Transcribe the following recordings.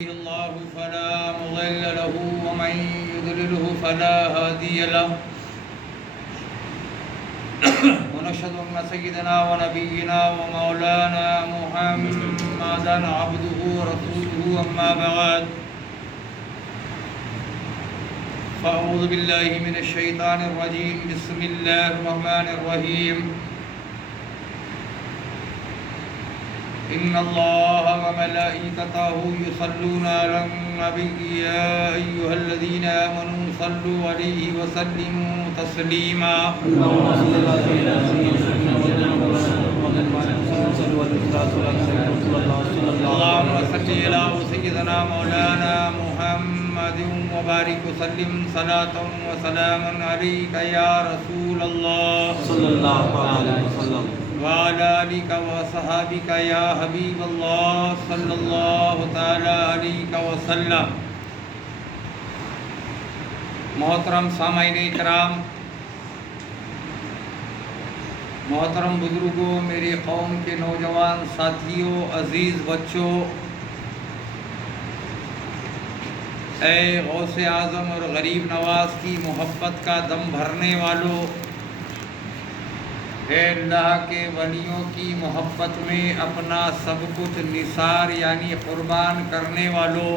الله فلا مضل له ومن يضلله فلا هادي له ونشهد أن سيدنا ونبينا ومولانا محمدا عبده ورسوله أما بعد فأعوذ بالله من الشيطان الرجيم بسم الله الرحمن الرحيم إن الله وملائكته يصلون على النبي يا أيها الذين آمنوا صلوا عليه وسلموا تسليما اللهم صل على سيدنا مولانا محمد وبارك وسلم صلاة وسلاما عليك يا رسول الله صلی اللہ علیہ وسلم وعلى آلك وصحابك يا حبيب الله صلى الله تعالى عليك وسلم. محترم سامعین اکرام، محترم بزرگوں، میری قوم کے نوجوان ساتھیوں، عزیز بچوں، اے غوث اعظم اور غریب نواز کی محبت کا دم بھرنے والوں، اے اللہ کے ولیوں کی محبت میں اپنا سب کچھ نثار یعنی قربان کرنے والوں،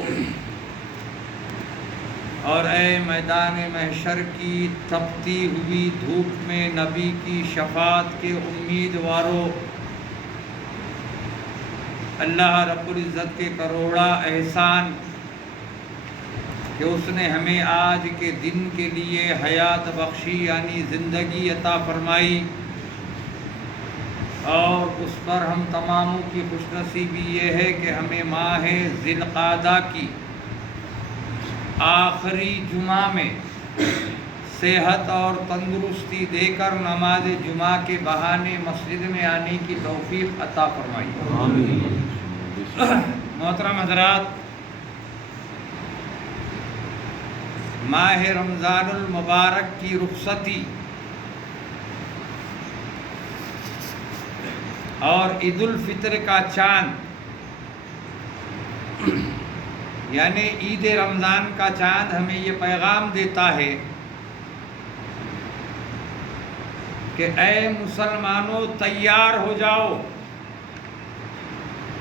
اور اے میدان محشر کی تپتی ہوئی دھوپ میں نبی کی شفاعت کے امیدواروں، اللہ رب العزت کے کروڑا احسان کہ اس نے ہمیں آج کے دن کے لیے حیات بخشی یعنی زندگی عطا فرمائی، اور اس پر ہم تماموں کی خوش نصیبی یہ ہے کہ ہمیں ماہ ذی القعدہ کی آخری جمعہ میں صحت اور تندرستی دے کر نماز جمعہ کے بہانے مسجد میں آنے کی توفیق عطا فرمائی. محترم حضرات، ماہ رمضان المبارک کی رخصتی اور عید الفطر کا چاند یعنی عید رمضان کا چاند ہمیں یہ پیغام دیتا ہے کہ اے مسلمانوں تیار ہو جاؤ،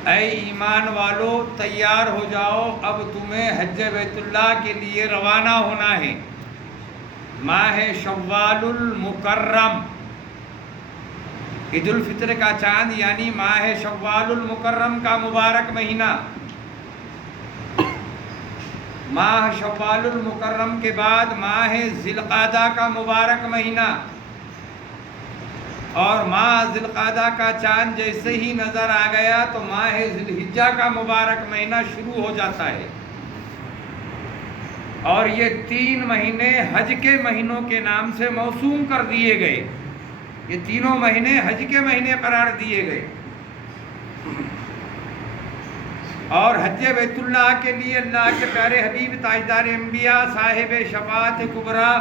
اے ایمان والو تیار ہو جاؤ، اب تمہیں حج بیت اللہ کے لیے روانہ ہونا ہے. ماہ شوال المکرم، عید الفطر کا چاند یعنی ماہ شوال المکرم کا مبارک مہینہ. ماہ شوال المکرم کے بعد ماہ ذی القعدہ کا مبارک مہینہ، اور ماہ ذی القعدہ کا چاند جیسے ہی نظر آ گیا تو ماہ ذی الحجہ کا مبارک مہینہ شروع ہو جاتا ہے. اور یہ 3 مہینے حج کے مہینوں کے نام سے موسوم کر دیے گئے. یہ تینوں مہینے حج کے مہینے قرار دیے گئے، اور حج بیت اللہ کے لیے اللہ کے پیارے حبیب تاجدار انبیاء صاحب شفاعت کبریٰ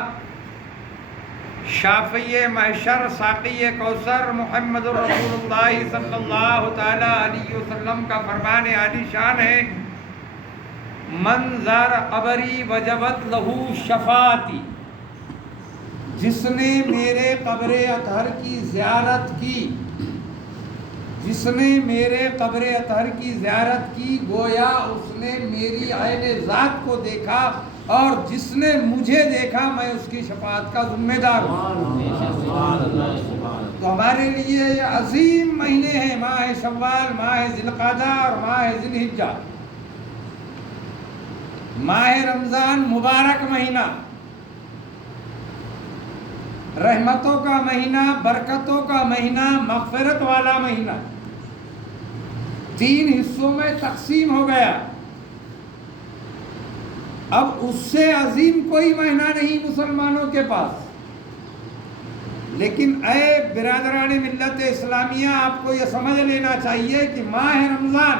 شافی محشر ساقی کوثر محمد رسول اللہ صلی اللہ تعالی علیہ وسلم کا فرمان عالی شان ہے: من زار قبری وجبت لہو شفاعتی. جس نے میرے قبر اطہر کی زیارت کی، جس نے میرے قبر اطہر کی زیارت کی، گویا اس نے میری عین ذات کو دیکھا، اور جس نے مجھے دیکھا میں اس کی شفاعت کا ذمہ دار ہوں. تو ہمارے لیے یہ عظیم مہینے ہیں، ماہ شوال، ماہ ذی القعدہ اور ماہ ذی الحجہ. ماہ رمضان مبارک مہینہ، رحمتوں کا مہینہ، برکتوں کا مہینہ، مغفرت والا مہینہ، 3 حصوں میں تقسیم ہو گیا. اب اس سے عظیم کوئی مہینہ نہیں مسلمانوں کے پاس. لیکن اے برادران ملت اسلامیہ، آپ کو یہ سمجھ لینا چاہیے کہ ماہ رمضان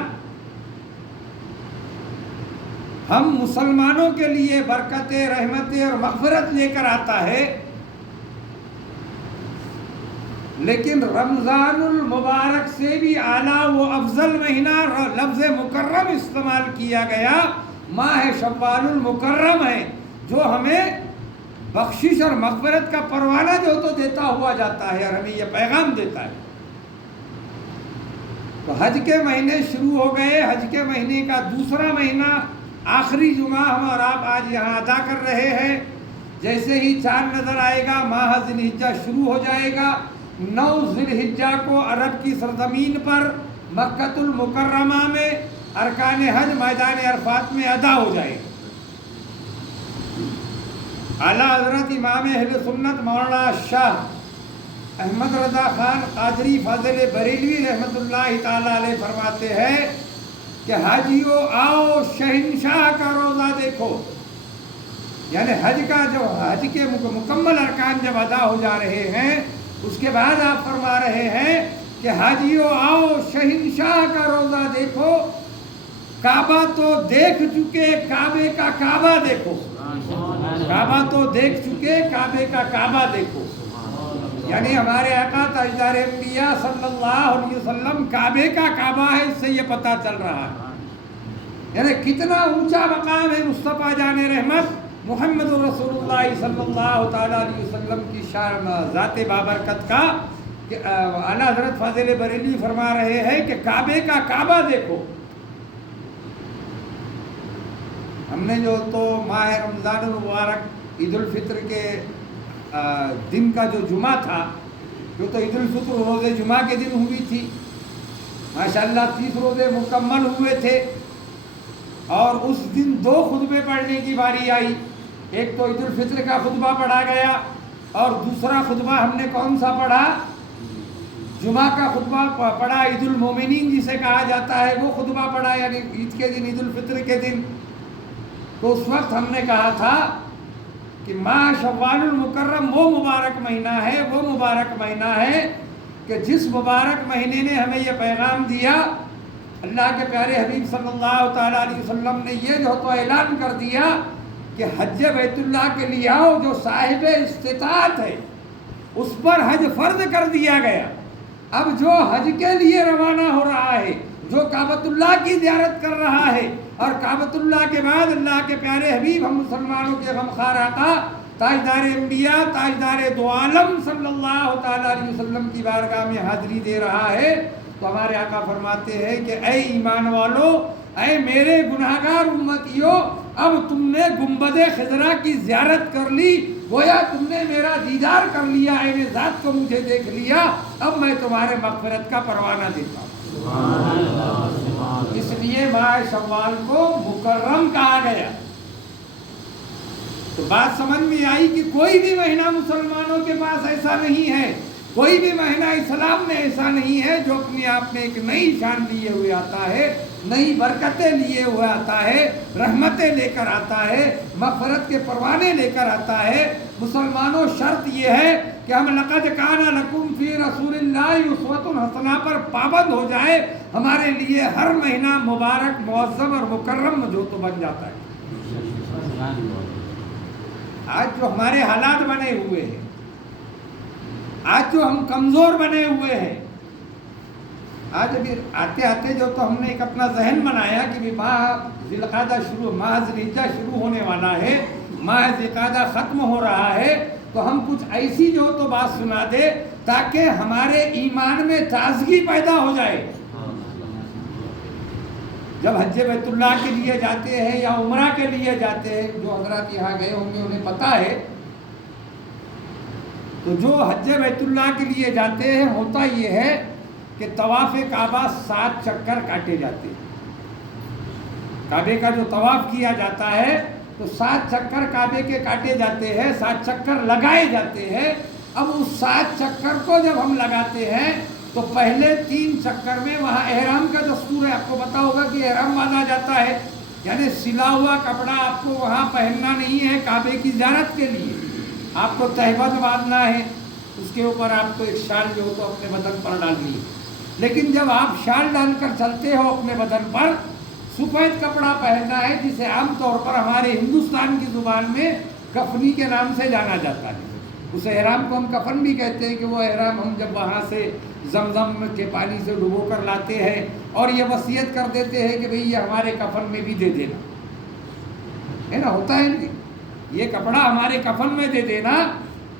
ہم مسلمانوں کے لیے برکتیں، رحمتیں اور مغفرت لے کر آتا ہے، لیکن رمضان المبارک سے بھی اعلیٰ و افضل مہینہ لفظ مکرم استعمال کیا گیا ماہ شوال المکرم ہے، جو ہمیں بخشش اور مغفرت کا پروانہ جو تو دیتا ہوا جاتا ہے اور ہمیں یہ پیغام دیتا ہے۔ تو حج کے مہینے شروع ہو گئے، حج کے مہینے کا دوسرا مہینہ آخری جمعہ ہم اور آپ آج یہاں ادا کر رہے ہیں۔ جیسے ہی چاند نظر آئے گا ماہ ذی الحجہ شروع ہو جائے گا۔ 9 ذی الحجہ کو عرب کی سرزمین پر مکۃ المکرمہ میں ارکان حج میدان عرفات میں ادا ہو جائے گا۔ اعلیٰ حضرت امام اہل سنت مولانا شاہ احمد رضا خان قادری فاضل بریلوی رحمۃ اللہ تعالیٰ علیہ فرماتے ہیں کہ حاجیو آؤ شہنشاہ کا روزہ دیکھو، یعنی حج کا جو حج کے مکمل ارکان جب ادا ہو جا رہے ہیں اس کے بعد آپ فرما رہے ہیں کہ حاجیو آؤ شہنشاہ کا روزہ دیکھو، کعبہ تو دیکھ چکے کعبے کا کعبہ دیکھو، کعبہ تو دیکھ چکے کعبے کا کعبہ دیکھو، یعنی ہمارے آقا تاجدار انبیاء صلی اللہ علیہ وسلم کعبے کا کعبہ ہے، اس سے یہ پتہ چل رہا ہے یعنی کتنا اونچا مقام ہے مصطفیٰ جان رحمت محمد رسول اللہ صلی اللہ تعالیٰ علیہ وسلم کی شان ذات بابرکت کا کہ اعلیٰ حضرت فاضل بریلوی فرما رہے ہیں کہ کعبے کا کعبہ دیکھو۔ ہم نے جو تو ماہ رمضان المبارک عید الفطر کے دن کا جو جمعہ تھا، جو تو عید الفطر روز جمعہ کے دن ہوئی تھی، ماشاءاللہ 30 روزے مکمل ہوئے تھے، اور اس دن 2 خطبے پڑھنے کی باری آئی۔ ایک تو عید الفطر کا خطبہ پڑھا گیا اور دوسرا خطبہ ہم نے کون سا پڑھا؟ جمعہ کا خطبہ پڑھا، عید المومنین جسے کہا جاتا ہے وہ خطبہ پڑھا، یعنی عید کے دن، عید الفطر کے دن۔ تو اس وقت ہم نے کہا تھا کہ ماہ شوال المکرم وہ مبارک مہینہ ہے، وہ مبارک مہینہ ہے کہ جس مبارک مہینے نے ہمیں یہ پیغام دیا، اللہ کے پیارے حبیب صلی اللہ تعالیٰ علیہ وسلم نے یہ جو تو اعلان کر دیا کہ حج بیت اللہ کے لیے آؤ، جو صاحب استطاعت ہے اس پر حج فرض کر دیا گیا۔ اب جو حج کے لیے روانہ ہو رہا ہے، جو کعبۃ اللہ کی زیارت کر رہا ہے، اور کعبۃ اللہ کے بعد اللہ کے پیارے حبیب ہم مسلمانوں کے غمخوار آقا تاجدار انبیاء تاجدار دو عالم صلی اللہ تعالیٰ علیہ وسلم کی بارگاہ میں حاضری دے رہا ہے، تو ہمارے آقا فرماتے ہیں کہ اے ایمان والو، اے میرے گناہگار امتیو، اب تم نے گنبد خضرا کی زیارت کر لی، گویا تم نے میرا دیدار کر لیا، عین ذات کو مجھے دیکھ لیا، اب میں تمہارے مغفرت کا پروانہ دیتا ہوں۔ اس لیے ماہ شوال کو مکرم کہا گیا۔ تو بات سمجھ میں آئی کہ کوئی بھی مہینہ مسلمانوں کے پاس ایسا نہیں ہے، کوئی بھی مہینہ اسلام میں ایسا نہیں ہے جو اپنے آپ میں ایک نئی شان لیے ہوئے آتا ہے، نئی برکتیں لیے ہوئے آتا ہے، رحمتیں لے کر آتا ہے، مغفرت کے پروانے لے کر آتا ہے۔ مسلمانوں شرط یہ ہے کہ ہم لقد کان لکم فی رسول اللہ اسوۃ حسنہ پر پابند ہو جائے، ہمارے لیے ہر مہینہ مبارک، معظم اور مکرم جو تو بن جاتا ہے۔ آج جو ہمارے حالات بنے ہوئے ہیں، آج جو ہم کمزور بنے ہوئے ہیں، آج ابھی آتے آتے جو تو ہم نے ایک اپنا ذہن بنایا کہ ماہ ذی القعدہ ماہ ذی الحجہ شروع ہونے والا ہے، ماہ ذی القعدہ ختم ہو رہا ہے، تو ہم کچھ ایسی جو تو بات سنا دے تاکہ ہمارے ایمان میں تازگی پیدا ہو جائے۔ جب حج بیت اللہ کے لیے جاتے ہیں یا عمرہ کے لیے جاتے ہیں، جو حضرات یہاں گئے ہوں گے انہیں پتہ ہے، تو جو حج بیت اللہ کے لیے جاتے ہیں ہوتا یہ ہے کہ طواف کعبہ 7 چکر کاٹے جاتے ہیں۔ کعبے کا جو طواف کیا جاتا ہے تو 7 چکر کعبے کے کاٹے جاتے ہیں، 7 چکر لگائے جاتے ہیں۔ اب اس 7 چکر کو جب ہم لگاتے ہیں تو پہلے 3 چکر میں وہاں احرام کا دستور ہے، آپ کو پتا ہوگا کہ احرام باندھا جاتا ہے، یعنی سلا ہوا کپڑا آپ کو وہاں پہننا نہیں ہے کعبے کی زیارت کے لیے، آپ کو تہبند باندھنا ہے، اس کے اوپر آپ کو ایک شال جو ہو تو اپنے بدن پر ڈالنی ہے۔ لیکن جب آپ شال ڈال کر چلتے ہو اپنے بدن پر، سفید کپڑا پہننا ہے جسے عام طور پر ہمارے ہندوستان کی زبان میں کفنی کے نام سے جانا جاتا ہے۔ اس احرام کو ہم کفن بھی کہتے ہیں کہ وہ احرام ہم جب وہاں سے زمزم کے پانی سے ڈبو کر لاتے ہیں اور یہ وصیت کر دیتے ہیں کہ بھئی یہ ہمارے کفن میں بھی دے دینا، ہے نا، ہوتا ہے نا، یہ کپڑا ہمارے کفن میں دے دینا.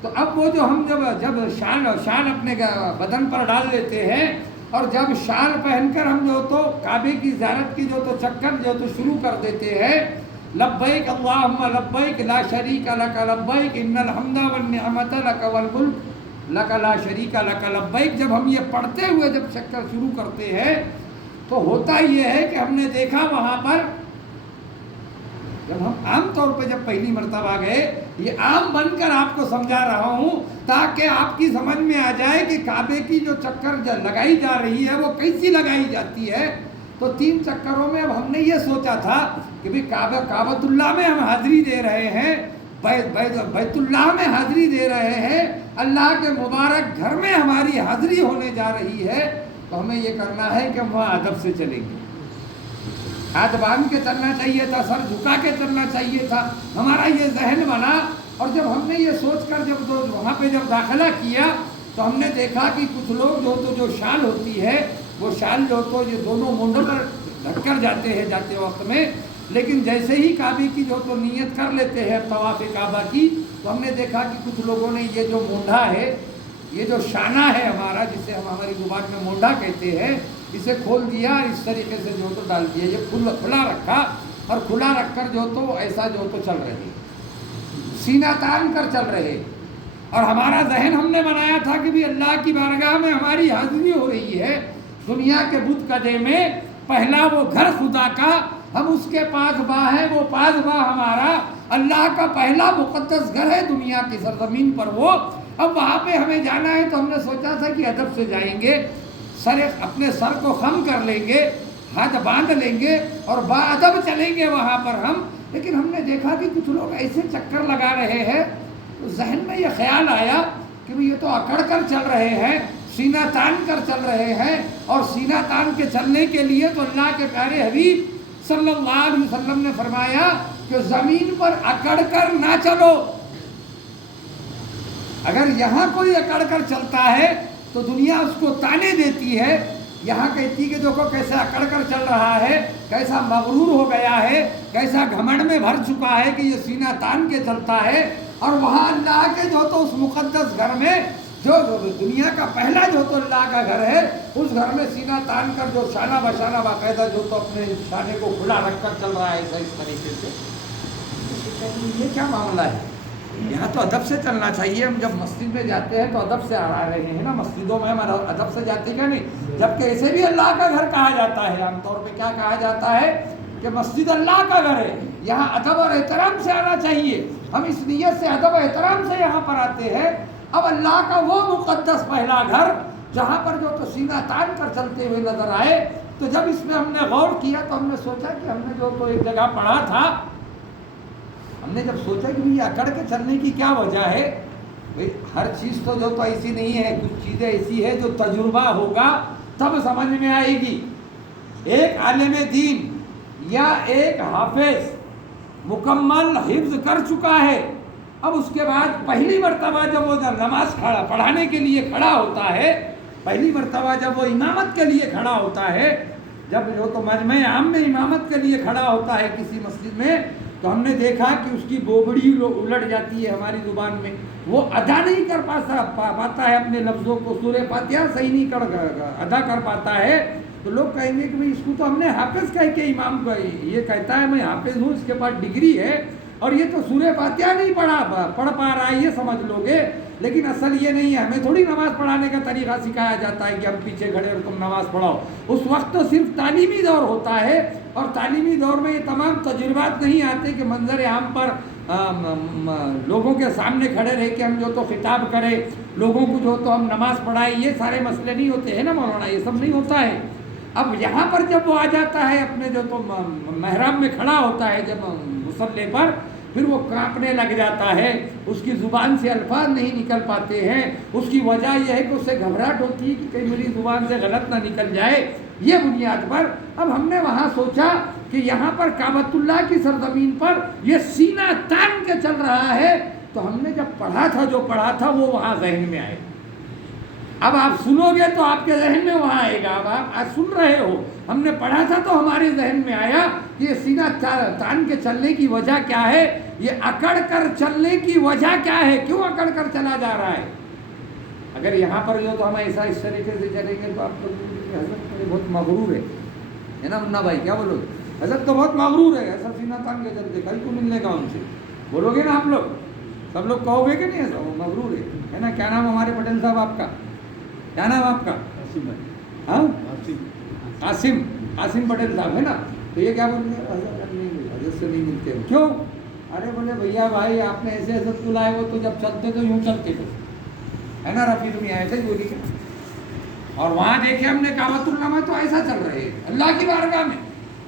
تو اب وہ جو ہم جب شال اپنے بدن پر ڈال لیتے ہیں اور جب شال پہن کر ہم جو تو کعبے کی زیارت کی جو تو چکر جو تو شروع کر دیتے ہیں، لبیک اللہم لبیک لا شریک لک لبیک ان الحمد والنعمت لک والملک لک لا شریک لک لبیک، جب ہم یہ پڑھتے ہوئے جب چکر شروع کرتے ہیں تو ہوتا یہ ہے کہ ہم نے دیکھا وہاں پر جب ہم عام طور پہ جب پہلی مرتبہ گئے، یہ عام بن کر آپ کو سمجھا رہا ہوں تاکہ آپ کی سمجھ میں آ جائے کہ کعبے کی جو چکر لگائی جا رہی ہے وہ کیسی لگائی جاتی ہے. تو 3 چکروں میں اب ہم نے یہ سوچا تھا کہ بھئی کعبۃ اللہ میں ہم حاضری دے رہے ہیں، بیت اللہ میں حاضری دے رہے ہیں، اللہ کے مبارک گھر میں ہماری حاضری ہونے جا رہی ہے، تو ہمیں یہ کرنا ہے کہ ہم وہاں ادب سے چلیں گے. ہاتھ باندھ کے چلنا چاہیے تھا، سر جھکا کے چلنا چاہیے تھا، ہمارا یہ ذہن بنا. اور جب ہم نے یہ سوچ کر جب وہاں پہ جب داخلہ کیا تو ہم نے دیکھا کہ کچھ لوگ جو شال ہوتی ہے وہ شال جو تو یہ دونوں مونڈوں پر ڈھک کر جاتے ہیں جاتے وقت میں، لیکن جیسے ہی کعبے کی جو تو نیت کر لیتے ہیں طواف کعبہ کی، تو ہم نے دیکھا کہ کچھ لوگوں نے یہ جو مونڈھا ہے، یہ جو شانہ ہے ہمارا، جسے ہم ہماری زبان میں مونڈھا کہتے ہیں، اسے کھول دیا اور اس طریقے سے جو تو ڈال دیا. یہ کھلا رکھا اور کھلا رکھ کر جو تو ایسا جو تو چل رہے، سینہ تان کر چل رہے. اور ہمارا ذہن ہم نے بنایا تھا کہ بھی اللہ کی بارگاہ میں ہماری حاضری ہو رہی ہے، دنیا کے بت کدے میں پہلا وہ گھر خدا کا، ہم اس کے پاسباں ہیں، وہ پاسباں ہمارا اللہ کا پہلا مقدس گھر ہے دنیا کی سرزمین پر وہ. اب وہاں پہ ہمیں جانا ہے تو ہم نے سوچا تھا کہ ادب سے جائیں گے، اپنے سر کو خم کر لیں گے، ہاتھ باندھ لیں گے اور باادب چلیں گے وہاں پر ہم. لیکن ہم نے دیکھا کہ کچھ لوگ ایسے چکر لگا رہے ہیں، تو ذہن میں یہ خیال آیا کہ یہ تو اکڑ کر چل رہے ہیں، سینہ تان کر چل رہے ہیں، اور سینہ تان کے چلنے کے لیے تو اللہ کے پیارے حبیب صلی اللہ علیہ وسلم نے فرمایا کہ زمین پر اکڑ کر نہ چلو. اگر یہاں کوئی اکڑ کر چلتا ہے تو دنیا اس کو تانے دیتی ہے، یہاں کہتی کہ دیکھو کیسے اکڑ کر چل رہا ہے، کیسا مغرور ہو گیا ہے، کیسا گھمنڈ میں بھر چکا ہے کہ یہ سینہ تان کے چلتا ہے. اور وہاں اللہ کے جو تو اس مقدس گھر میں جو دنیا کا پہلا جو تو اللہ کا گھر ہے، اس گھر میں سینہ تان کر جو شانہ بشانہ باقاعدہ جو تو اپنے شانے کو کھلا رکھ کر چل رہا ہے ایسا اس طریقے سے. یہ کیا معاملہ ہے؟ یہاں تو ادب سے چلنا چاہیے. ہم جب مسجد میں جاتے ہیں تو ادب سے آ رہے ہیں نا، مسجدوں میں ہم ادب سے جاتے کیا نہیں، جبکہ اسے بھی اللہ کا گھر کہا جاتا ہے. عام طور پہ کیا کہا جاتا ہے کہ مسجد اللہ کا گھر ہے، یہاں ادب اور احترام سے آنا چاہیے. ہم اس نیت سے ادب اور احترام سے یہاں پر آتے ہیں. اب اللہ کا وہ مقدس پہلا گھر جہاں پر جو تو سینہ تان کر چلتے ہوئے نظر آئے، تو جب اس میں ہم نے غور کیا تو ہم نے سوچا کہ ہم نے جو تو ایک جگہ پڑھا تھا، ہم نے جب سوچا کہ یہ اکڑ کے چلنے کی کیا وجہ ہے. بھئی ہر چیز تو جو تو ایسی نہیں ہے، کچھ چیزیں ایسی ہے جو تجربہ ہوگا تب سمجھ میں آئے گی. ایک عالم دین یا ایک حافظ مکمل حفظ کر چکا ہے، اب اس کے بعد پہلی مرتبہ جب وہ نماز پڑھانے کے لیے کھڑا ہوتا ہے، پہلی مرتبہ جب وہ امامت کے لیے کھڑا ہوتا ہے، جب جو تو مجمع عام میں امامت کے لیے کھڑا ہوتا ہے کسی مسجد میں، تو ہم نے دیکھا کہ اس کی بوبڑی الٹ جاتی ہے ہماری زبان میں، وہ ادا نہیں کر پاتا ہے اپنے لفظوں کو، سورہ فاتحہ صحیح نہیں ادا کر پاتا ہے. تو لوگ کہیں گے کہ بھئی اس کو تو ہم نے حافظ کہہ کے امام کو، یہ کہتا ہے میں حافظ ہوں، اس کے پاس ڈگری ہے اور یہ تو سورہ فاتحہ نہیں پڑھ پا رہا ہے، یہ سمجھ لو گے. لیکن اصل یہ نہیں ہے، ہمیں تھوڑی نماز پڑھانے کا طریقہ سکھایا جاتا ہے کہ ہم پیچھے کھڑے اور تم نماز پڑھاؤ. اس وقت تو صرف تعلیمی دور ہوتا ہے، اور تعلیمی دور میں یہ تمام تجربات نہیں آتے کہ منظر عام پر لوگوں کے سامنے کھڑے رہ کے ہم جو تو خطاب کریں، لوگوں کو جو تو ہم نماز پڑھائیں. یہ سارے مسئلے نہیں ہوتے ہیں نا مولانا، یہ سب نہیں ہوتا ہے. اب یہاں پر جب وہ آ جاتا ہے اپنے جو تو محراب میں کھڑا ہوتا ہے جب مصلی پر، پھر وہ کانپنے لگ جاتا ہے، اس کی زبان سے الفاظ نہیں نکل پاتے ہیں. اس کی وجہ یہ ہے کہ اسے گھبراہٹ ہوتی ہے کہ کہیں میری زبان سے غلط نہ نکل جائے. یہ بنیاد پر اب ہم نے وہاں سوچا کہ یہاں پر کعبۃ اللہ کی سرزمین پر یہ سینہ تان کے چل رہا ہے، تو ہم نے جب پڑھا تھا وہ وہاں ذہن میں آئے. اب آپ سنو گے تو آپ کے ذہن میں وہاں آئے گا. اب آپ آج سن رہے ہو, ہم نے پڑھا تھا تو ہمارے ذہن میں آیا کہ یہ سینہ تان کے چلنے کی وجہ کیا ہے, یہ اکڑ کر چلنے کی وجہ کیا ہے, کیوں اکڑ کر چلا جا رہا ہے. اگر یہاں پر جو تو ہم ایسا اس طریقے سے چلیں گے تو آپ لوگ حضرت بہت مغرور ہے نا منا بھائی, کیا بولو گے؟ حضرت تو بہت مغرور ہے, ایسا سینہ تان کے چلتے, کل کو ملنے کا ان سے بولو گے نا آپ لوگ, سب لوگ کہو گے کہ نہیں ایسا وہ مغرور ہے نا. کیا نام ہمارے پٹیل صاحب آپ کا, کیا نام آپ کا؟ ہاں قاسم پٹیل صاحب ہے نا. تو یہ کیا بولتے ہیں حضرت سے نہیں ملتے, کیوں؟ ارے بولے بھیا بھائی آپ نے ایسے حضرت کو لائے, وہ تو جب چلتے تو یوں چلتے تھے, ہے نا رفیع تم ایسے ہی بولی. اور وہاں دیکھے ہم نے کعبۃ اللہ میں تو ایسا چل رہے ہیں, اللہ کی بارگاہ میں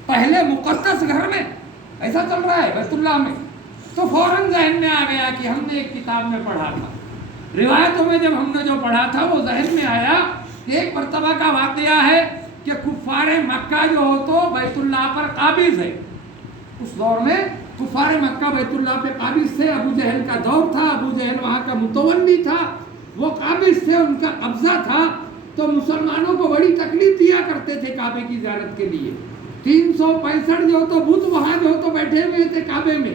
پہلے مقدس گھر میں ایسا چل رہا ہے بیت اللہ میں. تو فوراً ذہن میں آ گیا کہ ہم نے ایک کتاب میں پڑھا تھا, روایتوں میں جب ہم نے جو پڑھا تھا وہ ذہن میں آیا. ایک مرتبہ کا واقعہ ہے کہ کفار مکہ جو ہو تو بیت اللہ پر قابض ہے. اس دور میں کفار مکہ بیت اللہ پہ قابض تھے. ابو جہل کا دور تھا, ابو جہل وہاں کا متولی تھا, وہ قابض تھے, ان کا قبضہ تھا. تو مسلمانوں کو بڑی تکلیف دیا کرتے تھے کعبے کی زیارت کے لیے. 365 جو تو بت وہاں جو تو بیٹھے ہوئے تھے کعبے میں.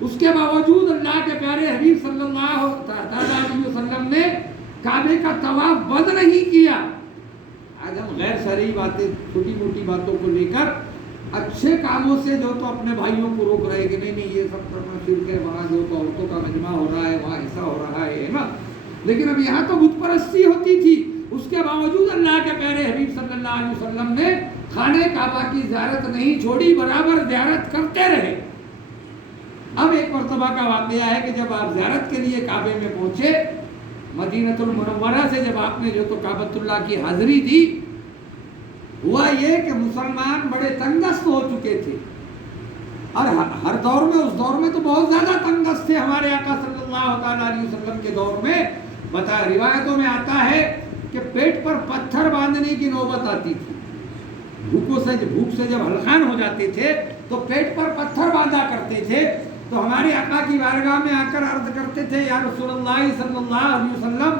اس کے باوجود اللہ کے پیارے حبیب صلی اللہ علیہ وسلم نے کعبے کا طواف بند نہیں کیا. آج ہم غیر شرعی باتیں, چھوٹی موٹی باتوں کو لے کر اچھے کاموں سے جو تو اپنے بھائیوں کو روک رہے کہ نہیں یہ سب کرنا شرک ہے, وہاں جو تو عورتوں کا مجمع ہو رہا ہے, وہاں ایسا ہو رہا ہے نا. لیکن اب یہاں تو بت پرستی ہوتی تھی, اس کے باوجود اللہ کے پیارے حبیب صلی اللہ علیہ وسلم نے خانہ کعبہ کی زیارت نہیں چھوڑی, برابر زیارت کرتے رہے. اب ایک مرتبہ کا واقعہ ہے کہ جب آپ زیارت کے لیے کعبے میں پہنچے, مدینہ المنورہ سے جب آپ نے جو تو کعبۃ اللہ کی حاضری دی, ہوا یہ کہ مسلمان بڑے تنگ دست ہو چکے تھے. اور ہر دور میں, اس دور میں تو بہت زیادہ تنگ دست تھے. ہمارے آقا صلی اللہ تعالیٰ علیہ وسلم کے دور میں روایتوں میں آتا ہے کہ پیٹ پر پتھر باندھنے کی نوبت آتی تھی. بھوک سے جب ہلکان ہو جاتے تھے تو پیٹ پر پتھر باندھا کرتے تھے. تو ہمارے آقا کی بارگاہ میں آ کر عرض کرتے تھے, یا رسول اللہ صلی اللہ علیہ وسلم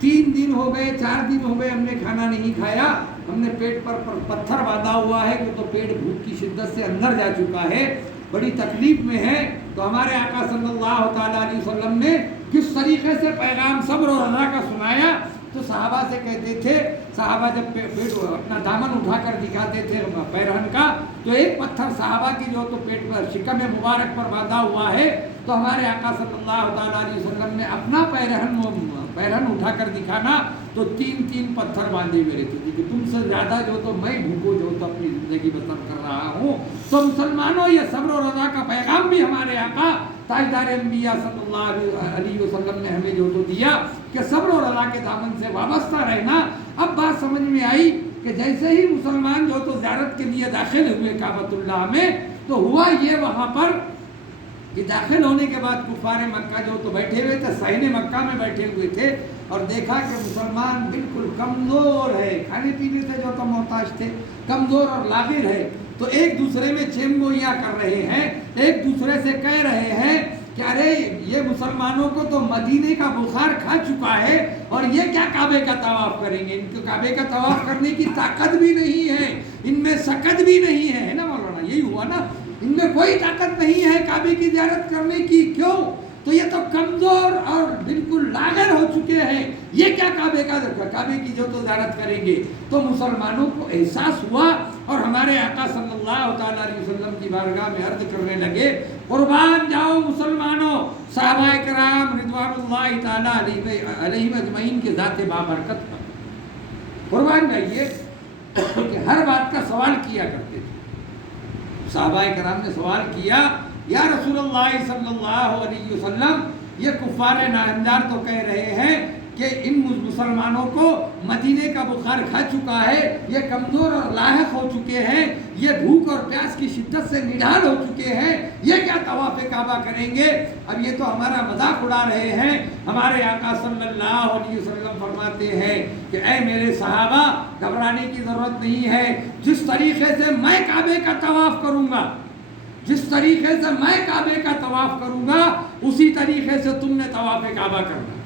3 دن ہو گئے, 4 دن ہو گئے, ہم نے کھانا نہیں کھایا, ہم نے پیٹ پر پتھر باندھا ہوا ہے کہ تو پیٹ بھوک کی شدت سے اندر جا چکا ہے, بڑی تکلیف میں ہے. تو ہمارے آقا صلی اللہ تعالیٰ علیہ وسلم نے کس طریقے سے پیغام صبر و رضا کا سنایا. تو صحابہ سے کہتے تھے, صحابہ جب پیٹ اپنا دامن اٹھا کر دکھاتے تھے پیرہن کا, تو ایک پتھر صحابہ کی جو تو پیٹ پر شکم مبارک پر باندھا ہوا ہے. تو ہمارے آقا صلی اللہ تعالیٰ علیہ وسلم نے اپنا پیرہن اٹھا کر دکھانا تو 3 پتھر باندھے ہوئے رہتے تھے کہ تم سے زیادہ جو تو میں بھوکو جو تو اپنی زندگی بسر کر رہا ہوں. تو مسلمانوں, یہ صبر و رضا کا پیغام بھی ہمارے آقا تاجدار انبیاء صلی اللہ علیہ وسلم نے ہمیں جو تو دیا کہ صبر و رضا کے دامن سے وابستہ رہنا. اب بات سمجھ میں آئی کہ جیسے ہی مسلمان جو تو زیارت کے لیے داخل ہوئے کعبۃ اللہ میں, تو ہوا یہ وہاں پر کہ داخل ہونے کے بعد کفار مکہ جو تو بیٹھے ہوئے تھے, صحن مکہ میں بیٹھے ہوئے تھے, اور دیکھا کہ مسلمان بالکل کمزور ہے, کھانے پینے سے جو تو محتاج تھے, کمزور اور لاغر ہے. تو ایک دوسرے میں چیم گوئیاں کر رہے ہیں, ایک دوسرے سے کہہ رہے ہیں کہ ارے یہ مسلمانوں کو تو مدینے کا بخار کھا چکا ہے, اور یہ کیا کعبے کا طواف کریں گے, ان کو کعبے کا طواف کرنے کی طاقت بھی نہیں ہے, ان میں سکت بھی نہیں ہے نا مولانا, یہی ہوا نا, ان میں کوئی طاقت نہیں ہے کعبے کی زیارت کرنے کی. کیوں؟ تو یہ تو کمزور اور بالکل لاغر ہو چکے ہیں, یہ کیا کعبے کی جو تو زیارت کریں گے. تو مسلمانوں کو احساس ہوا, اور ہمارے آقا صلی اللہ تعالیٰ علیہ وسلم کی بارگاہ میں عرض کرنے لگے, قربان جاؤ مسلمانوں, صحابہ کرام رضوان اللہ تعالیٰ علیہم اجمعین کے ذات بابرکت پر قربان جائیے کہ ہر بات کا سوال کیا کرتے تھے. صحابہ کرام نے سوال کیا, یا رسول اللہ صلی اللہ علیہ وسلم, یہ کفار ناہمدار تو کہہ رہے ہیں کہ ان مسلمانوں کو مدینے کا بخار کھا چکا ہے, یہ کمزور اور لاحق ہو چکے ہیں, یہ بھوک اور پیاس کی شدت سے نڈھال ہو چکے ہیں, یہ کیا طواف کعبہ کریں گے. اب یہ تو ہمارا مذاق اڑا رہے ہیں. ہمارے آقا صلی اللہ علیہ وسلم فرماتے ہیں کہ اے میرے صحابہ, گھبرانے کی ضرورت نہیں ہے, جس طریقے سے میں کعبے کا طواف کروں گا, جس طریقے سے میں کعبے کا طواف کروں گا اسی طریقے سے تم نے طواف کعبہ کرنا.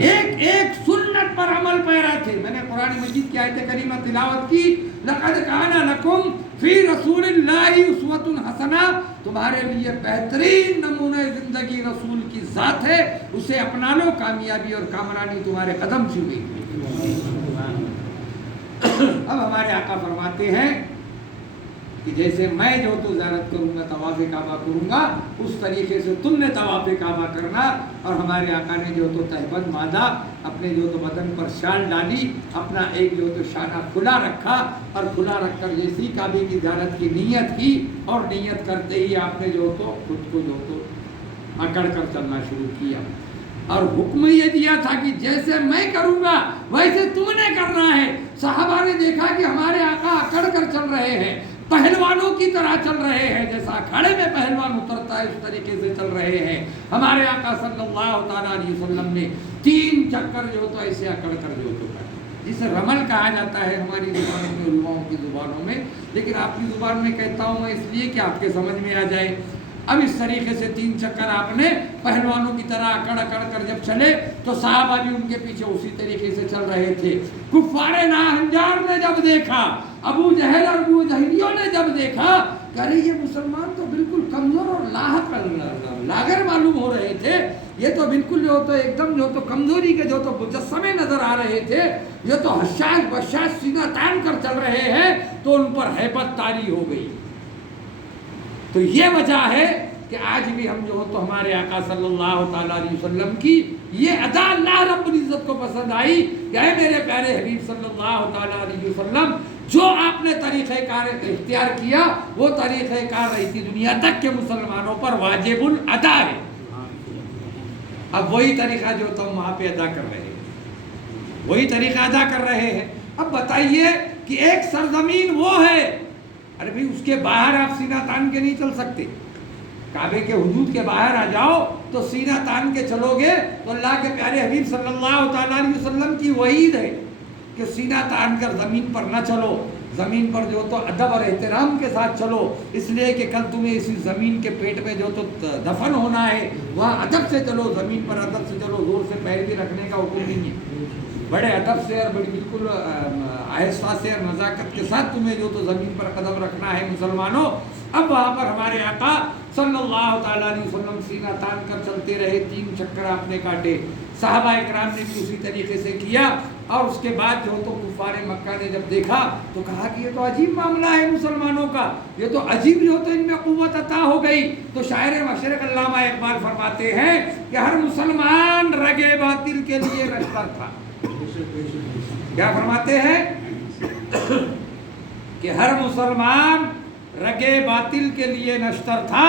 ایک ایک سنت پر عمل پیرا تھے. میں نے قرآن مجید کی آیت کریمہ تلاوت کی. لقد کان لکم فی رسول اللہ اسوۃ حسنہ. تمہارے لیے بہترین نمونہ زندگی رسول کی ذات ہے, اسے اپنا لو, کامیابی اور کامرانی تمہارے قدم چھوئے. اب ہمارے آقا فرماتے ہیں کہ جیسے میں جو تو زیارت کروں گا, طواف کعبہ کروں گا, اس طریقے سے تم نے طواف کعبہ کرنا. اور ہمارے آقا نے جو تو تہبند باندھا, اپنے جو تو بدن پر شال ڈالی, اپنا ایک جو تو شانہ کھلا رکھا, اور کھلا رکھ کر جیسی کعبے کی زیارت کی نیت کی, اور نیت کرتے ہی آپ نے جو تو خود کو جو تو اکڑ کر چلنا شروع کیا. اور حکم یہ دیا تھا کہ جیسے میں کروں گا ویسے تم نے کرنا ہے. صحابہ نے دیکھا کہ ہمارے آقا اکڑ کر چل رہے ہیں, پہلوانوں کی طرح چل رہے ہیں, جیسا کھڑے میں پہلوان اترتا ہے اس طریقے سے چل رہے ہیں. ہمارے آقا صلی اللہ تعالیٰ علیہ وسلم نے 3 چکر جو تو ایسے اکڑ کر جو تو کر, جسے رمل کہا جاتا ہے ہماری زبانوں میں, علماؤں کی زبانوں میں, لیکن آپ کی زبان میں کہتا ہوں میں اس لیے کہ آپ کے سمجھ میں آ جائے. اب اس طریقے سے 3 چکر آپ نے پہلوانوں کی طرح اکڑ اکڑ کر جب چلے تو صحابہ بھی ان کے پیچھے اسی طریقے سے چل رہے تھے. کفار ناہنجار نے جب دیکھا, ابو جہل اور ابو جہلیوں نے جب دیکھا کہ ارے یہ مسلمان تو بالکل کمزور اور لاغر معلوم ہو رہے تھے, یہ تو بالکل جو تو ایک دم جو تو کمزوری کے جو تو مجسمے نظر آ رہے تھے, یہ تو حشاش بشاش سینہ تان کر چل رہے ہیں, تو ان پر ہیبت طاری ہو گئی. تو یہ وجہ ہے کہ آج بھی ہم جو تو ہمارے آقا صلی اللہ تعالیٰ علیہ وسلم کی یہ ادا اللہ رب العزت کو پسند آئی کہ اے میرے پیارے حبیب صلی اللہ تعالیٰ علیہ وسلم, جو آپ نے طریقہ کار اختیار کیا وہ طریقہ کار رہتی دنیا تک کے مسلمانوں پر واجب الادا ہے. اب وہی طریقہ جو تو ہم وہاں پہ ادا کر رہے ہیں, وہی طریقہ ادا کر رہے ہیں. اب بتائیے کہ ایک سرزمین وہ ہے, ارے بھئی اس کے باہر آپ سینہ تان کے نہیں چل سکتے. کعبے کے حدود کے باہر آ جاؤ تو سینہ تان کے چلو گے تو اللہ کے پیارے حبیب صلی اللہ تعالیٰ علیہ وسلم کی وعید ہے کہ سینہ تان کر زمین پر نہ چلو, زمین پر جو تو ادب اور احترام کے ساتھ چلو, اس لیے کہ کل تمہیں اسی زمین کے پیٹ میں جو تو دفن ہونا ہے. وہاں ادب سے چلو, زمین پر ادب سے چلو, زور سے پیر بھی رکھنے کا حکم نہیں ہے. بڑے ادب سے اور بڑی بالکل آہستہ سے اور نزاکت کے ساتھ تمہیں جو تو زمین پر قدم رکھنا ہے مسلمانوں. اب وہاں پر ہمارے آقا صلی اللہ تعالیٰ علیہ وسلم سینہ تان کر چلتے رہے, 3 چکر آپ نے کاٹے. صحابہ اکرام نے بھی اسی طریقے سے کیا. اور اس کے بعد جو تو کفار مکہ نے جب دیکھا تو کہا کہ یہ تو عجیب معاملہ ہے مسلمانوں کا, یہ تو عجیب جو تو ان میں قوت عطا ہو گئی. تو شاعر مشرق علامہ اقبال فرماتے ہیں کہ ہر مسلمان رگے باطل کے لیے رشتر تھا. کیا فرماتے ہیں کہ ہر مسلمان رگے باطل کے لیے نشتر تھا,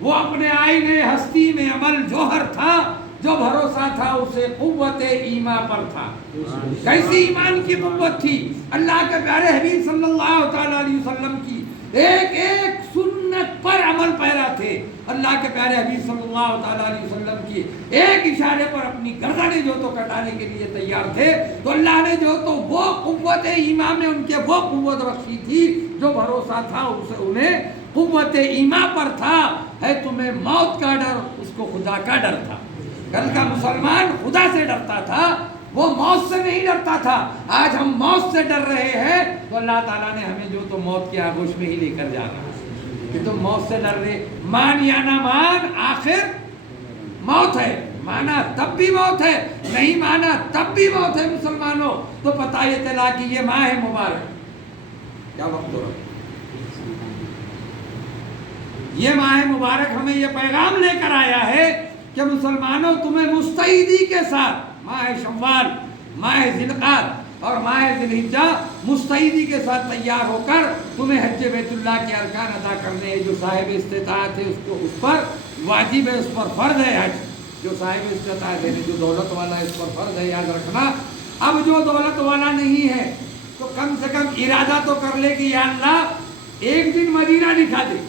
وہ اپنے آئینے ہستی میں عمل جوہر تھا, جو بھروسہ تھا اسے قوت ایمان پر تھا. کیسی ایمان کی قوت تھی, اللہ کے پیارے حبیب صلی اللہ تعالیٰ علیہ وسلم کی ایک ایک سنت پر عمل پیرا تھے. اللہ کے پیارے حبیب صلی اللہ تعالیٰ علیہ وسلم کی ایک اشارے پر اپنی گردنیں جو تو کٹانے کے لیے تیار تھے. تو اللہ نے جو تو وہ قوت ایمان میں ان کے وہ قوت بخشی تھی, جو بھروسہ تھا اسے انہیں قوت ایمان پر تھا. ہے تمہیں موت کا ڈر, اس کو خدا کا ڈر تھا. کل کا مسلمان خدا سے ڈرتا تھا, وہ موت سے نہیں ڈرتا تھا. آج ہم موت سے ڈر رہے ہیں تو اللہ تعالیٰ نے ہمیں جو تو موت کی آغوش میں ہی لے کر جا رہا ہے کہ تم موت سے ڈر رہے. مان یا نہ مان, آخر موت ہے. مانا تب بھی موت ہے, نہیں مانا تب بھی موت ہے مسلمانوں. تو پتہ یہ چلا کہ یہ ماہ مبارک, کیا وقت ہو رہا ہے, یہ ماہ مبارک ہمیں یہ پیغام لے کر آیا ہے کہ مسلمانوں تمہیں مستعدی کے ساتھ ماہ شوال, ماہ ذوالقعدہ اور ماہ ذوالحجہ مستعدی کے ساتھ تیار ہو کر تمہیں حج بیت اللہ کے ارکان ادا کرنے ہیں. جو صاحب استطاعت ہے اس کو اس پر واجب ہے, اس پر فرض ہے حج. جو صاحب استطاعت ہے, جو دولت والا ہے, اس پر فرض ہے, یاد رکھنا. اب جو دولت والا نہیں ہے تو کم سے کم ارادہ تو کر لے کہ یا اللہ ایک دن مدینہ دکھا دے.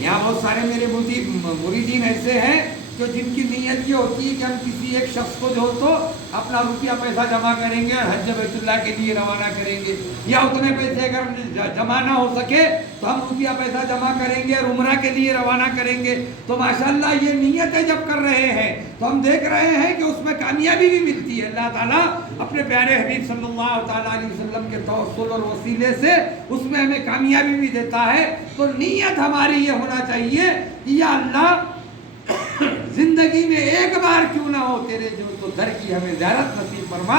یہاں بہت سارے میرے مریدین ایسے ہیں جو جن کی نیت یہ ہوتی ہے کہ ہم کسی ایک شخص کو جو تو اپنا روپیہ پیسہ جمع کریں گے اور حج بیت اللہ کے لیے روانہ کریں گے، یا اتنے پیسے اگر جمع نہ ہو سکے تو ہم روپیہ پیسہ جمع کریں گے اور عمرہ کے لیے روانہ کریں گے۔ تو ماشاءاللہ یہ نیتیں جب کر رہے ہیں تو ہم دیکھ رہے ہیں کہ اس میں کامیابی بھی ملتی ہے۔ اللہ تعالیٰ اپنے پیارے حبیب صلی اللہ تعالیٰ علیہ وسلم کے توسل اور وسیلے سے اس میں ہمیں کامیابی بھی دیتا ہے۔ تو نیت ہماری یہ ہونا چاہیے کہ یا اللہ زندگی میں ایک بار کیوں نہ ہو تیرے جو تو گھر کی ہمیں زیارت نصیب فرما،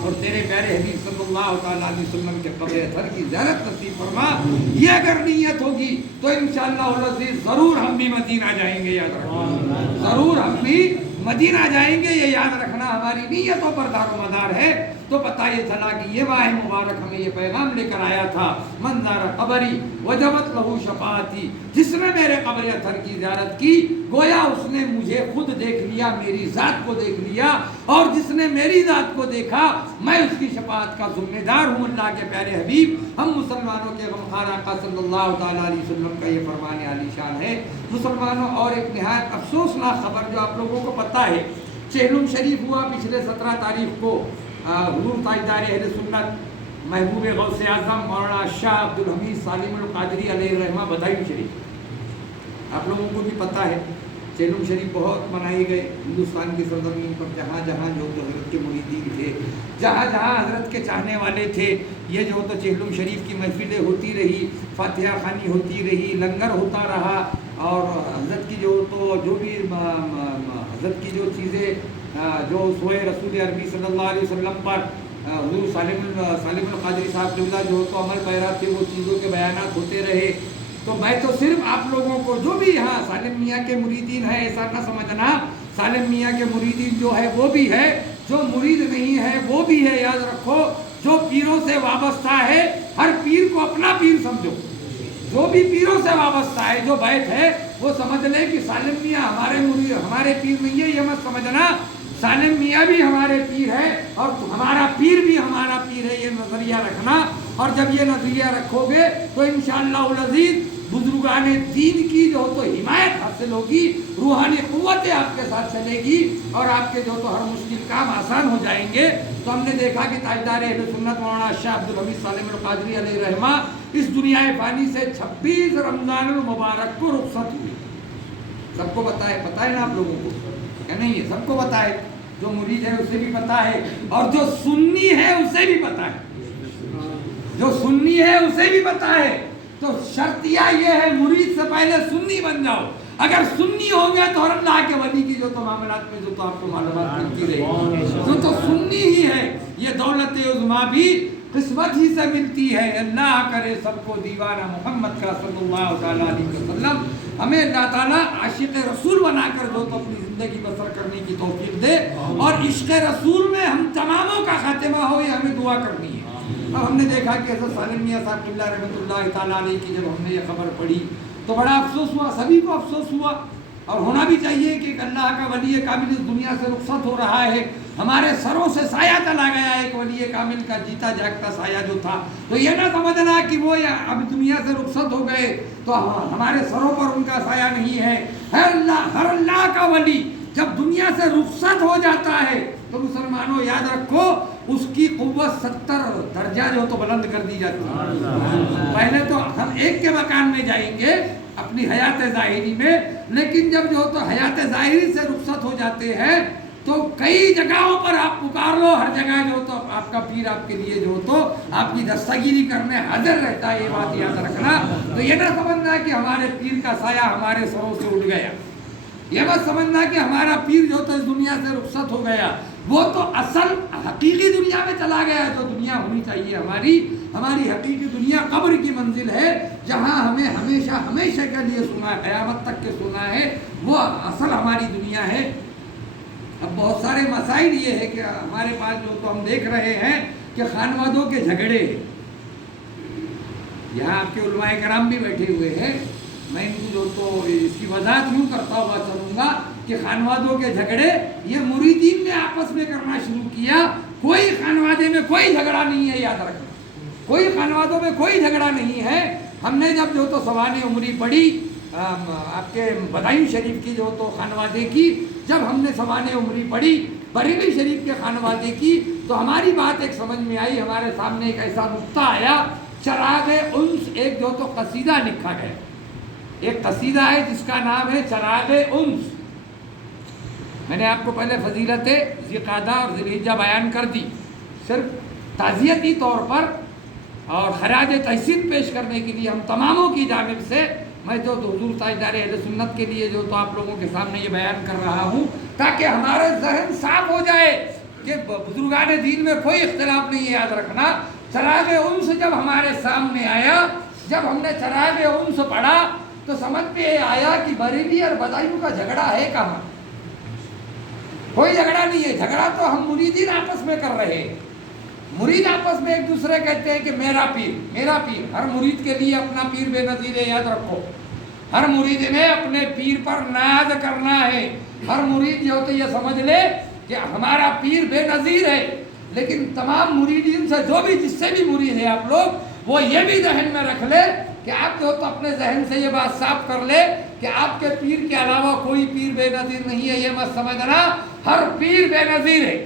اور تیرے پیارے حبیب صلی اللہ تعالیٰ علیہ وسلم کے قبر اطہر کی زیارت نصیب فرما۔ یہ اگر نیت ہوگی تو انشاءاللہ العزیز ضرور ہم بھی مدینہ جائیں گے، یاد رکھنا، ضرور ہم بھی مدینہ جائیں گے، یہ یاد رکھنا ہماری نیتوں پر دار و مدار ہے۔ تو پتہ یہ چلا کہ یہ ماہ مبارک ہمیں یہ پیغام لے کر آیا تھا، من زار قبری وجبت لہ شفاعتی، جس نے میرے قبر اطہر کی زیارت کی گویا اس نے مجھے خود دیکھ لیا، میری ذات کو دیکھ لیا، اور جس نے میری ذات کو دیکھا میں اس کی شفاعت کا ذمہ دار ہوں۔ اللہ کے پیارے حبیب ہم مسلمانوں کے غمخوار آقا صلی اللہ تعالیٰ علیہ وسلم کا یہ فرمان عالی شان ہے۔ مسلمانوں اور ایک نہایت افسوسناک خبر جو آپ لوگوں کو پتہ ہے، چہلم شریف ہوا پچھلے 17 تاریخ کو، حضور تاجدار اہل سنت محبوب غوث اعظم مولانا شاہ عبد الحمید سالم القادری علیہ الرحمہ بدائم شریف، آپ لوگوں کو بھی پتہ ہے چہلم شریف بہت منائے گئے ہندوستان کی سرزمین پر، جہاں جہاں جو حضرت کے مریدین تھے، جہاں جہاں حضرت کے چاہنے والے تھے، یہ جو تو چہلم شریف کی محفلیں ہوتی رہی، فاتحہ خوانی ہوتی رہی، لنگر ہوتا رہا، اور حضرت کی جو بھی حضرت کی جو چیزیں جو سوئے رسول عربی صلی اللہ علیہ وسلم پر حضور سالم القادری صاحب قبلہ جو تو عمل پیرا تھے، وہ چیزوں کے بیانات ہوتے رہے۔ تو میں تو صرف آپ لوگوں کو جو بھی یہاں سالم میاں کے مریدین ہیں ایسا نہ سمجھنا، سالم میاں کے مریدین جو ہے وہ بھی ہے، جو مرید نہیں ہے وہ بھی ہے، یاد رکھو۔ جو پیروں سے وابستہ ہے ہر پیر کو اپنا پیر سمجھو، جو بھی پیروں سے وابستہ ہے، جو بیت ہے وہ سمجھ لے کہ سالم میاں ہمارے پیر نہیں ہے، یہ مت سمجھنا سالم میاں بھی ہمارے پیر ہے اور ہمارا پیر بھی ہمارا پیر ہے، یہ نظریہ رکھنا۔ اور جب یہ نظریہ رکھو گے تو انشاءاللہ العزیز بزرگان دین کی جو تو حمایت حاصل ہوگی، روحانی قوتیں آپ کے ساتھ چلے گی، اور آپ کے جو تو ہر مشکل کام آسان ہو جائیں گے۔ تو ہم نے دیکھا کہ تاجدار اہل سنت مولانا شاہ عبد الحمید سالم القادری علیہ رحمہ اس دنیا فانی سے 26 رمضان المبارک کو رخصت ہوئی۔ سب کو پتہ ہے نا آپ لوگوں کو کہ نہیں؟ ہے سب کو پتہ ہے، جو مرید ہے اسے بھی پتہ ہے، اور جو سنی ہے اسے بھی پتہ ہے، جو سنی ہے اسے بھی پتہ ہے۔ تو شرطیہ یہ ہے مرید سے پہلے سنی بن جاؤ، اگر سنی ہوں گے تو اللہ کے ولی کی جو تو معاملات میں جو تو آپ کو معلومات ملتی رہے گی، جو تو سنی ہی ہے۔ یہ دولت عظمیٰ بھی قسمت ہی سے ملتی ہے۔ اللہ کرے سب کو دیوانہ محمد کا صلی اللہ تعالیٰ علیہ وسلم، ہمیں اللہ تعالیٰ عاشق رسول بنا کر جو تو اپنی زندگی بسر کرنے کی توفیق دے، اور عشق رسول میں ہم تماموں کا خاتمہ ہو، یہ ہمیں دعا کرنی ہے۔ اب ہم نے دیکھا کہ حضرت سالم میاں صاحب قبلہ رحمۃ اللہ تعالیٰ علیہ کی جب ہم نے یہ خبر پڑھی تو بڑا افسوس ہوا، سبھی کو افسوس ہوا، اور ہونا بھی چاہیے کہ ایک اللہ کا ولی کامل اس دنیا سے رخصت ہو رہا ہے، ہمارے سروں سے سایہ چلا گیا ہے، ایک ولی کامل کا جیتا جاگتا سایہ جو تھا۔ تو یہ نہ سمجھنا کہ وہ اب دنیا سے رخصت ہو گئے تو ہمارے سروں پر ان کا سایہ نہیں ہے۔ ہر اللہ کا ولی جب دنیا سے رخصت ہو جاتا ہے تو مسلمانوں یاد رکھو اس کی قوت 70 درجہ جو تو بلند کر دی جاتی ہے۔ پہلے تو ہم ایک کے مکان میں جائیں گے اپنی حیات ظاہری میں، لیکن جب جو تو حیات ظاہری سے رخصت ہو جاتے ہیں تو کئی جگہوں پر آپ پکار لو، ہر جگہ جو تو آپ کا پیر آپ کے لیے جو تو آپ کی دستگیری کرنے حاضر رہتا ہے، یہ بات یاد رکھنا۔ تو یہ نہ سمجھنا کہ ہمارے پیر کا سایہ ہمارے سروں سے اٹھ گیا، یہ مت سمجھنا کہ ہمارا پیر جو تو اس دنیا سے رخصت ہو گیا، وہ تو اصل حقیقی دنیا میں چلا گیا۔ جو دنیا ہونی چاہیے ہماری حقیقی دنیا قبر کی منزل ہے، جہاں ہمیں ہمیشہ کے لیے سنا ہے، قیامت تک کے سنا ہے، وہ اصل ہماری دنیا ہے۔ اب بہت سارے مسائل یہ ہے کہ ہمارے پاس جو تو ہم دیکھ رہے ہیں کہ خانوادوں کے جھگڑے ہیں، یہاں آپ کے علماء کرام بھی بیٹھے ہوئے ہیں، میں ان کو جو تو اس کی وضاحت یوں کرتا ہوا چلوں گا کہ خانوادوں کے جھگڑے یہ مریدین نے آپس میں کرنا شروع کیا۔ کوئی خانوادے میں کوئی جھگڑا نہیں ہے، یاد رکھنا، کوئی خانوادوں میں کوئی جھگڑا نہیں ہے۔ ہم نے جب جو تو سوانح عمری پڑھی آپ کے بدائم شریف کی جو تو خانوادے کی، جب ہم نے سوانح عمری پڑھی بریلی شریف کے خانوادے کی، تو ہماری بات ایک سمجھ میں آئی، ہمارے سامنے ایک ایسا نقطہ آیا، چراغ انس ایک جو تو قصیدہ لکھا گیا، ایک قصیدہ ہے جس کا نام ہے چراغ انس۔ میں نے آپ کو پہلے فضیلت ذی قعدہ اور ذی الحجہ بیان کر دی، صرف تعزیتی طور پر اور خراج تحسین پیش کرنے کے لیے ہم تماموں کی جانب سے میں جو حضور تاجدار اہل سنت کے لیے جو تو آپ لوگوں کے سامنے یہ بیان کر رہا ہوں، تاکہ ہمارے ذہن صاف ہو جائے کہ بزرگان دین میں کوئی اختلاف نہیں ہے۔ یاد رکھنا، چراغ انس جب ہمارے سامنے آیا، جب ہم نے چراغ انس پڑھا تو سمجھ میں آیا کہ بریلی اور بدایوں کا جھگڑا ہے کہاں؟ کوئی جھگڑا نہیں ہے، جھگڑا تو ہم مریدین آپس میں کر رہے ہیں۔ مرید آپس میں ایک دوسرے کہتے ہیں کہ میرا پیر میرا پیر، ہر مرید کے لیے اپنا پیر بے نظیر ہے، یاد رکھو۔ ہر مرید نے اپنے پیر پر ناز کرنا ہے، ہر مرید جو تو یہ سمجھ لے کہ ہمارا پیر بے نظیر ہے۔ لیکن تمام مریدین سے جو بھی جس سے بھی مرید ہے آپ لوگ، وہ یہ بھی ذہن میں رکھ لے کہ آپ جو تو اپنے ذہن سے یہ بات صاف کر لے کہ آپ کے پیر کے علاوہ کوئی پیر بے نظیر نہیں ہے۔ یہ مت سمجھنا ہر پیر بے نظیر ہے۔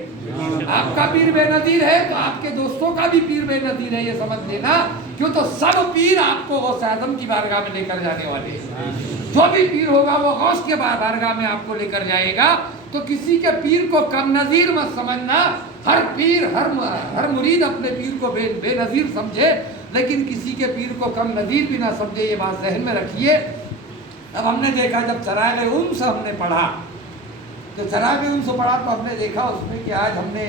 آپ کا پیر بے نظیر ہے تو آپ کے دوستوں کا بھی پیر بے نظیر ہے، یہ سمجھ لینا، کیوں تو سب پیر آپ کو غوث اعظم کی بارگاہ میں لے کر جانے والے ہیں۔ جو بھی پیر ہوگا وہ غوث کے بارگاہ میں آپ کو لے کر جائے گا۔ تو کسی کے پیر کو کم نظیر مت سمجھنا، ہر پیر ہر مرید اپنے پیر کو بے نظیر سمجھے، لیکن کسی کے پیر کو کم نظیر بھی نہ سمجھے، یہ بات ذہن میں رکھیے۔ اب ہم نے دیکھا جب چراغ انس ہم نے پڑھا تو چراغ انس پڑھا تو ہم نے دیکھا اس میں کہ آج ہم نے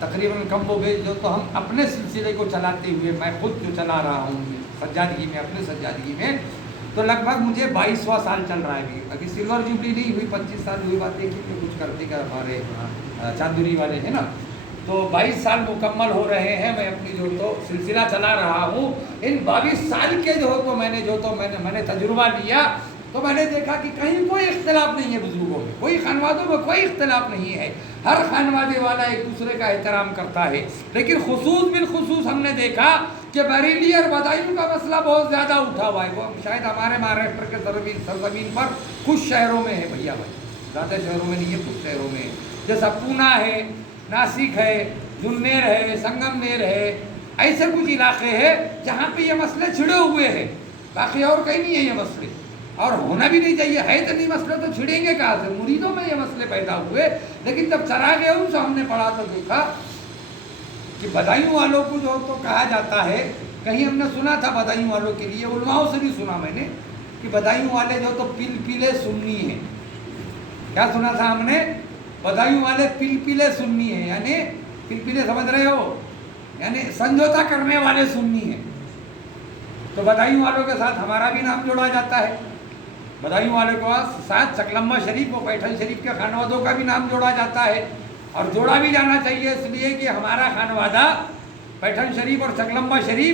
تقریباً کم و بیش جو تو ہم اپنے سلسلے کو چلاتے ہوئے، میں خود جو چلا رہا ہوں سجادگی میں، اپنے سجادگی میں، تو لگ بھگ مجھے 22واں سال چل رہا ہے۔ ابھی سلور جوبلی نہیں ہوئی، 25 سال ہوئی، بات دیکھیے کہ کچھ کرتے کا ہمارے چاندوری والے ہیں نا، تو 22 سال مکمل ہو رہے ہیں، میں اپنی جو تو سلسلہ چلا رہا ہوں۔ ان 22 سال کے جو تو میں نے تجربہ لیا تو میں نے دیکھا کہ کہیں کوئی اختلاف نہیں ہے بزرگوں میں، کوئی خانوادوں میں کوئی اختلاف نہیں ہے، ہر خانوادے والا ایک دوسرے کا احترام کرتا ہے۔ لیکن خصوص بالخصوص ہم نے دیکھا کہ بریلی اور بدایوں کا مسئلہ بہت زیادہ اٹھا ہوا ہے۔ وہ شاید ہمارے مہاراشٹر کے سرزمین پر کچھ شہروں میں ہے بھیا بھائی، زیادہ شہروں میں نہیں ہے، کچھ شہروں میں ہے، جیسا پونا ہے، ناسک ہے، جنیر ہے، سنگمنیر ہے، ایسے کچھ علاقے ہیں جہاں پہ یہ مسئلے چھڑے ہوئے ہیں، باقی اور کہیں نہیں ہے یہ مسئلے، اور ہونا بھی نہیں چاہیے، ہے تو نہیں مسئلے تو چھڑیں گے کہاں سے؟ مریدوں میں یہ مسئلے پیدا ہوئے۔ لیکن جب چراغ انس ہم نے پڑھا تو دیکھا کہ بدایوں والوں کو جو تو کہا جاتا ہے، کہیں ہم نے سنا تھا بدایوں والوں کے لیے، علماؤں سے بھی سنا میں نے کہ بدایوں والے جو تو پل پلے سنی ہیں۔ کیا سنا تھا ہم نے؟ بدایوں والے پل پلے سنی ہیں، یعنی پل پلے سمجھ رہے ہو، یعنی سمجھوتا کرنے والے سنی ہیں۔ تو بدایوں والوں کے ساتھ ہمارا بھی نام جوڑا جاتا ہے، بدایوں والے کے ساتھ چکلمہ شریف و پیٹھن شریف کے خانوادوں کا بھی نام جوڑا جاتا ہے، اور جوڑا بھی جانا چاہیے، اس لیے کہ ہمارا خانوادہ پیٹھن شریف اور چکلمہ شریف